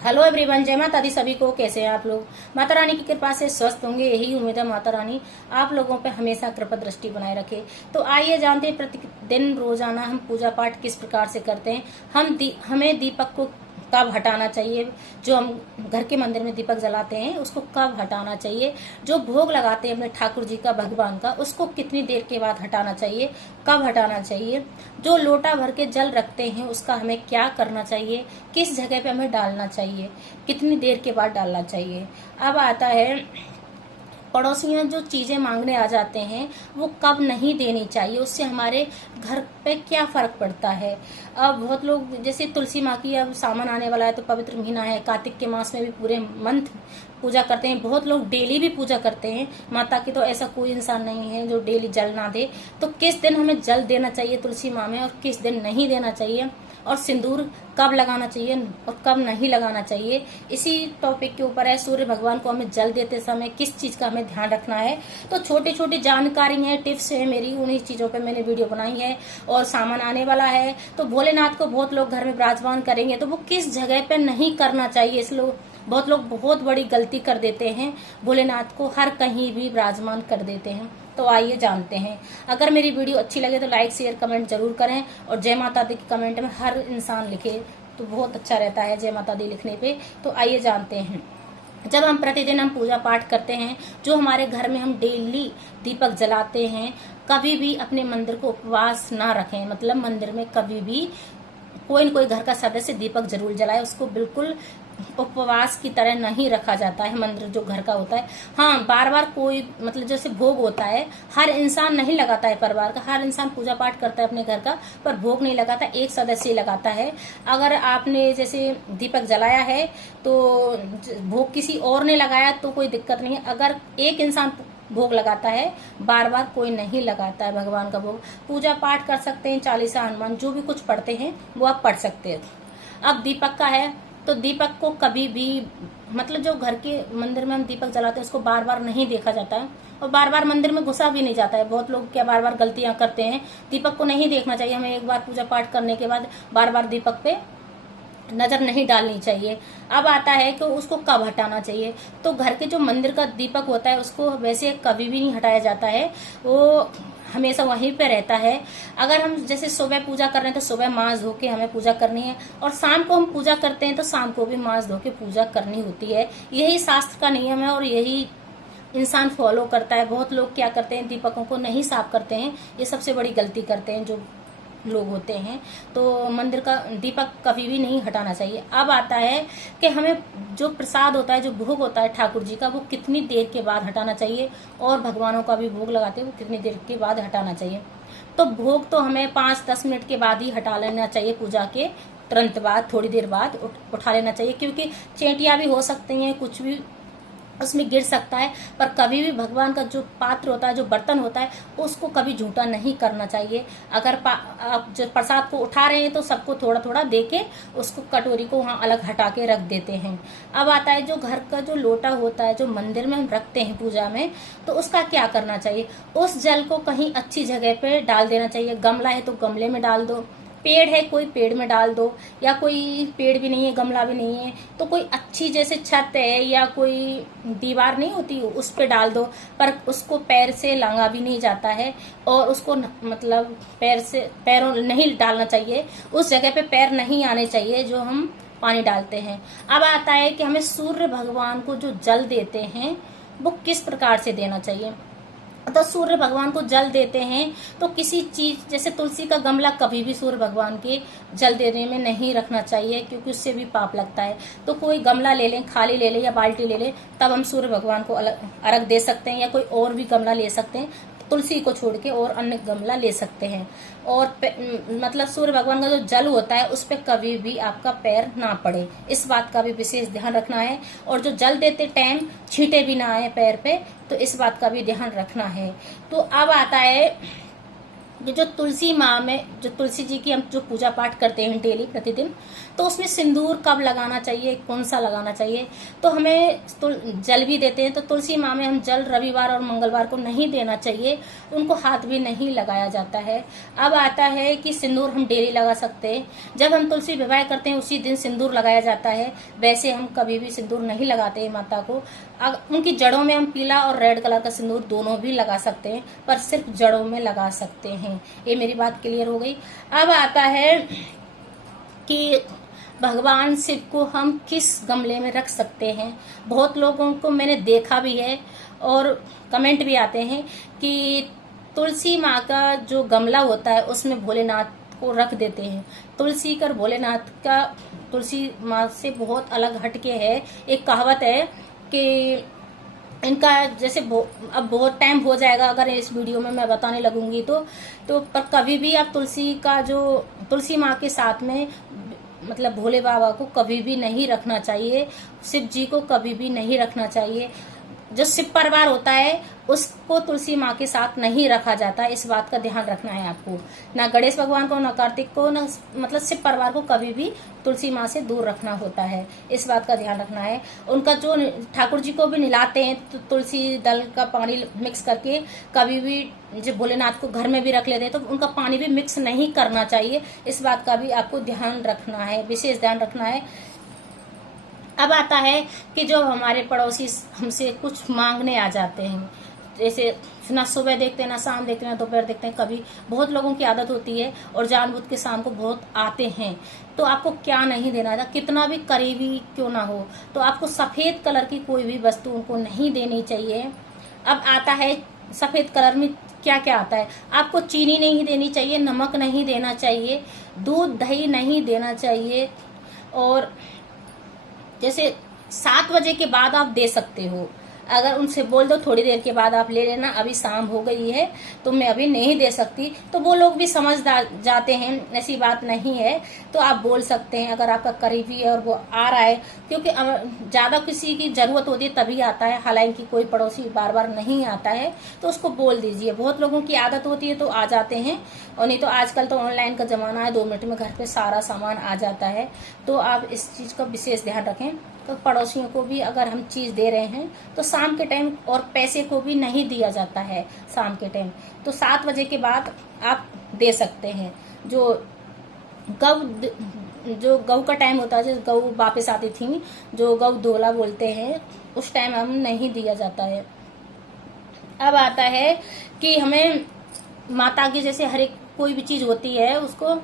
Hello everyone, जय माता दी सभी को। कैसे हैं आप लोग? माता रानी की कृपा से स्वस्थ होंगे, यही उम्मीद है। माता रानी आप लोगों पे हमेशा कृपा दृष्टि बनाए रखे। तो आइए जानते हैं प्रतिदिन रोजाना हम पूजा पाठ किस प्रकार से करते हैं। हमें दीपक को कब हटाना चाहिए, जो हम घर के मंदिर में दीपक जलाते हैं उसको कब हटाना चाहिए, जो भोग लगाते हैं अपने ठाकुर जी का, भगवान का, उसको कितनी देर के बाद हटाना चाहिए, कब हटाना चाहिए, जो लोटा भर के जल रखते हैं उसका हमें क्या करना चाहिए, किस जगह पे हमें डालना चाहिए, कितनी देर के बाद डालना चाहिए। अब आता है पड़ोसियों जो चीजें मांगने आ जाते हैं वो कब नहीं देनी चाहिए, उससे हमारे घर पे क्या फर्क पड़ता है। अब बहुत लोग, जैसे तुलसी माँ की अब सामान आने वाला है तो पवित्र महीना है, कार्तिक के मास में भी पूरे मंथ पूजा करते हैं। बहुत लोग डेली भी पूजा करते हैं माता की, तो ऐसा कोई इंसान नहीं है जो डेली जल ना दे। तो किस दिन हमें जल देना चाहिए तुलसी माँ में और किस दिन नहीं देना चाहिए, और सिंदूर कब लगाना चाहिए और कब नहीं लगाना चाहिए, इसी टॉपिक के ऊपर है। सूर्य भगवान को हमें जल देते समय किस चीज का हमें ध्यान रखना है। तो छोटी छोटी जानकारी है, टिप्स है मेरी, उन्हीं चीजों पे मैंने वीडियो बनाई है। और सामान आने वाला है तो भोलेनाथ को बहुत लोग घर में विराजमान करेंगे, तो वो किस जगह पे नहीं करना चाहिए। इस लोग बहुत लोग बहुत बड़ी गलती कर देते हैं, भोलेनाथ को हर कहीं भी विराजमान कर देते हैं। तो आइए जानते हैं। अगर मेरी वीडियो अच्छी लगे तो लाइक शेयर कमेंट जरूर करें, और जय माता दी की कमेंट में हर इंसान लिखे तो बहुत अच्छा रहता है जय माता दी लिखने पे। तो आइए जानते हैं। जब हम प्रतिदिन हम पूजा पाठ करते हैं, जो हमारे घर में हम डेली दीपक जलाते हैं, कभी भी अपने मंदिर को उपवास ना रखें। मतलब मंदिर में कभी भी कोई न कोई घर का सदस्य दीपक जरूर जलाए, उसको बिल्कुल उपवास की तरह नहीं रखा जाता है मंदिर जो घर का होता है। हाँ, बार बार कोई, मतलब जैसे भोग होता है, हर इंसान नहीं लगाता है, परिवार का हर इंसान पूजा पाठ करता है अपने घर का, पर भोग नहीं लगाता, एक सदस्य लगाता है। अगर आपने जैसे दीपक जलाया है तो भोग किसी और ने लगाया तो कोई दिक्कत नहीं है। अगर एक इंसान भोग लगाता है, बार बार कोई नहीं लगाता है भगवान का भोग। पूजा पाठ कर सकते हैं, चालीसा हनुमान जो भी कुछ पढ़ते हैं वो आप पढ़ सकते हैं। अब दीपक का है तो दीपक को कभी भी, मतलब जो घर के मंदिर में हम दीपक जलाते हैं उसको बार बार नहीं देखा जाता है, और बार बार मंदिर में घुसा भी नहीं जाता है। बहुत लोग क्या बार बार गलतियां करते हैं, दीपक को नहीं देखना चाहिए। हमें एक बार पूजा पाठ करने के बाद बार बार दीपक पे नजर नहीं डालनी चाहिए। अब आता है कि उसको कब हटाना चाहिए। तो घर के जो मंदिर का दीपक होता है उसको वैसे कभी भी नहीं हटाया जाता है, वो हमेशा वहीं पे रहता है। अगर हम जैसे सुबह पूजा कर रहे हैं तो सुबह मांस धो के हमें पूजा करनी है, और शाम को हम पूजा करते हैं तो शाम को भी मांस धो के पूजा करनी होती है। यही शास्त्र का नियम है और यही इंसान फॉलो करता है। बहुत लोग क्या करते हैं, दीपकों को नहीं साफ करते हैं, ये सबसे बड़ी गलती करते हैं जो लोग होते हैं। तो मंदिर का दीपक कभी भी नहीं हटाना चाहिए। अब आता है कि हमें जो प्रसाद होता है, जो भोग होता है ठाकुर जी का, वो कितनी देर के बाद हटाना चाहिए, और भगवानों का भी भोग लगाते हैं वो कितनी देर के बाद हटाना चाहिए। तो भोग तो हमें 5-10 मिनट के बाद ही हटा लेना चाहिए, पूजा के तुरंत बाद, थोड़ी देर बाद उठा लेना चाहिए, क्योंकि चेंटियां भी हो सकती हैं, कुछ भी उसमें गिर सकता है। पर कभी भी भगवान का जो पात्र होता है, जो बर्तन होता है, उसको कभी झूठा नहीं करना चाहिए। अगर आप जो प्रसाद को उठा रहे हैं तो सबको थोड़ा थोड़ा दे के उसको, कटोरी को वहां अलग हटा के रख देते हैं। अब आता है जो घर का जो लोटा होता है, जो मंदिर में हम रखते हैं पूजा में, तो उसका क्या करना चाहिए। उस जल को कहीं अच्छी जगह पे डाल देना चाहिए। गमला है तो गमले में डाल दो, पेड़ है कोई पेड़ में डाल दो, या कोई पेड़ भी नहीं है, गमला भी नहीं है, तो कोई अच्छी जैसे छत है या कोई दीवार नहीं होती उस पे डाल दो। पर उसको पैर से लांगा भी नहीं जाता है, और उसको मतलब पैरों नहीं डालना चाहिए, उस जगह पे पैर नहीं आने चाहिए जो हम पानी डालते हैं। अब आता है कि हमें सूर्य भगवान को जो जल देते हैं वो किस प्रकार से देना चाहिए। तो सूर्य भगवान को जल देते हैं तो किसी चीज, जैसे तुलसी का गमला कभी भी सूर्य भगवान के जल देने में नहीं रखना चाहिए, क्योंकि उससे भी पाप लगता है। तो कोई गमला ले लें, खाली ले लें या बाल्टी ले लें, तब हम सूर्य भगवान को अर्घ दे सकते हैं, या कोई और भी गमला ले सकते हैं, तुलसी को छोड़ के और अन्य गमला ले सकते हैं। और मतलब सूर्य भगवान का जो जल होता है उस पर कभी भी आपका पैर ना पड़े, इस बात का भी विशेष ध्यान रखना है। और जो जल देते टाइम छींटे भी ना आए पैर पे, तो इस बात का भी ध्यान रखना है। तो अब आता है ये जो तुलसी माँ में जो तुलसी जी की हम जो पूजा पाठ करते हैं डेली प्रतिदिन, तो उसमें सिंदूर कब लगाना चाहिए, कौन सा लगाना चाहिए। तो हमें जल भी देते हैं, तो तुलसी माँ में हम जल रविवार और मंगलवार को नहीं देना चाहिए, उनको हाथ भी नहीं लगाया जाता है। अब आता है कि सिंदूर हम डेली लगा सकते हैं। जब हम तुलसी विवाह करते हैं उसी दिन सिंदूर लगाया जाता है, वैसे हम कभी भी सिंदूर नहीं लगाते हैं माता को। उनकी जड़ों में हम पीला और रेड कलर का सिंदूर दोनों भी लगा सकते हैं, पर सिर्फ जड़ों में लगा सकते हैं। ये मेरी बात क्लियर हो गई। अब आता है कि भगवान शिव को हम किस गमले में रख सकते हैं। बहुत लोगों को मैंने देखा भी है और कमेंट भी आते हैं कि तुलसी माँ का जो गमला होता है उसमें भोलेनाथ को रख देते हैं। तुलसी कर भोलेनाथ का तुलसी माँ से बहुत अलग हटके है। एक कहावत है कि इनका जैसे अब बहुत टाइम हो जाएगा अगर इस वीडियो में मैं बताने लगूंगी तो पर कभी भी आप तुलसी का जो तुलसी माँ के साथ में मतलब भोले बाबा को कभी भी नहीं रखना चाहिए, शिव जी को कभी भी नहीं रखना चाहिए। जो शिव परिवार होता है उसको तुलसी माँ के साथ नहीं रखा जाता, इस बात का ध्यान रखना है आपको। ना गणेश भगवान को, ना कार्तिक को, ना मतलब शिव परिवार को कभी भी तुलसी माँ से दूर रखना होता है, इस बात का ध्यान रखना है। उनका जो ठाकुर जी को भी नहलाते हैं तो तुलसी दल का पानी मिक्स करके कभी भी जो भोलेनाथ को घर में भी रख लेते हैं तो उनका पानी भी मिक्स नहीं करना चाहिए, इस बात का भी आपको ध्यान रखना है, विशेष ध्यान रखना है। अब आता है कि जो हमारे पड़ोसी हमसे कुछ मांगने आ जाते हैं, जैसे ना सुबह देखते हैं, ना शाम देखते हैं, ना दोपहर देखते हैं, कभी बहुत लोगों की आदत होती है और जानबूझ के शाम को बहुत आते हैं। तो आपको क्या नहीं देना था, कितना भी करीबी क्यों ना हो, तो आपको सफेद कलर की कोई भी वस्तु उनको नहीं देनी चाहिए। अब आता है सफेद कलर में क्या क्या आता है। आपको चीनी नहीं देनी चाहिए, नमक नहीं देना चाहिए, दूध दही नहीं देना चाहिए, और जैसे 7 बजे के बाद आप दे सकते हो। अगर उनसे बोल दो थोड़ी देर के बाद आप ले लेना, अभी शाम हो गई है तो मैं अभी नहीं दे सकती, तो वो लोग भी समझ जाते हैं, ऐसी बात नहीं है। तो आप बोल सकते हैं अगर आपका करीबी है और वो आ रहा है, क्योंकि ज्यादा किसी की जरूरत होती है तभी आता है, हालांकि कोई पड़ोसी बार बार नहीं आता है तो उसको बोल दीजिए। बहुत लोगों की आदत होती है तो आ जाते हैं, और नहीं तो आजकल तो ऑनलाइन का जमाना है, 2 मिनट में घर पे सारा सामान आ जाता है। तो आप इस चीज का विशेष ध्यान रखें। तो पड़ोसियों को भी अगर हम चीज दे रहे हैं तो शाम के टाइम, और पैसे को भी नहीं दिया जाता है शाम के टाइम, तो 7 बजे के बाद आप दे सकते हैं। जो गऊ का टाइम होता है, जो गऊ वापस आती थी, जो गऊ धोला बोलते हैं, उस टाइम हम नहीं दिया जाता है। अब आता है कि हमें माता की जैसे हर एक कोई भी चीज होती है उसको